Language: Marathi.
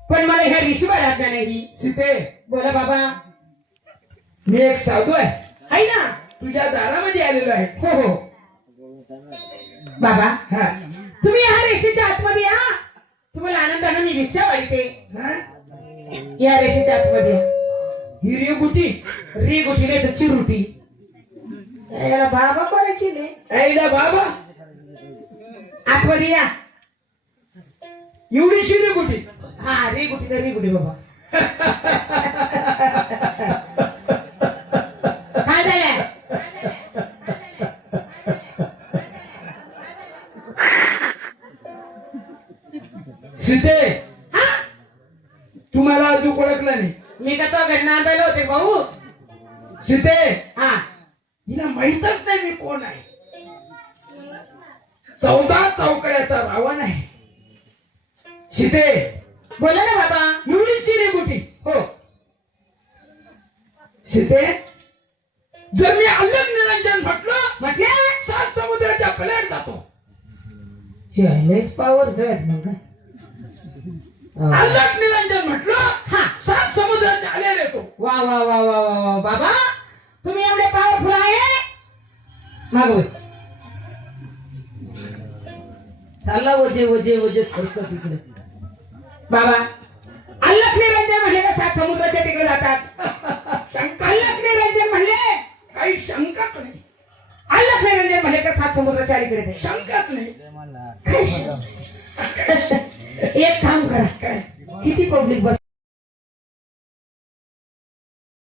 पण मला ह्या ऋषीवर आज्ञा नाही. सीते बोला बाबा. मी एक साधू आहे आहे ना. तुझ्या दारामध्ये आलेलो आहे. हो हो बाबा. हा तुम्ही ह्या रेषेच्या आतमध्ये या. तुम्हाला आनंदाने मी भिक्षा वाढते. हा? या रेषेच्या आतमध्ये या. हिरी गुटी री गुटी नाही तर चिरुटी. याला बाबा करायची नाही. ऐला बाबा आतमध्ये या. एवढी शिरी गुटी. हा री गुटी तर री गुटी बाबा. काय झालं. सीते तुम्हाला अजून ओळखलं नाही. मी का तो घडणार आले होते भाऊ. सीते हा हिला माहीतच नाही मी कोण आहे. 14 चौकड्याचा रावण आहे. सीते बोला ना बाबा. एवढी शिरी गुटी. हो सीते जर मी अलग निरंजन म्हटलं म्हटले 7 समुद्राच्या पलीकडे जातो. चॅलेंज पॉवर देत मग. अलग निरंजन म्हटलं हा 7 समुद्राच्या आलेले येतो. वा वा वा वा वा वा बाबा तुम्ही एवढे पॉवरफुल आहे. मागवे चालला वजे वजे वजे सरक तिकडे. बाबा अल्लख निरंजन म्हणले का 7 समुद्राच्या तिकडे जातात. अल्लख निरंजन म्हणले काही शंकाच नाही. अल्लख निरंजन म्हणले का 7 समुद्राच्या अलीकडे ते. शंकाच नाही. एक काम करा. किती पब्लिक बस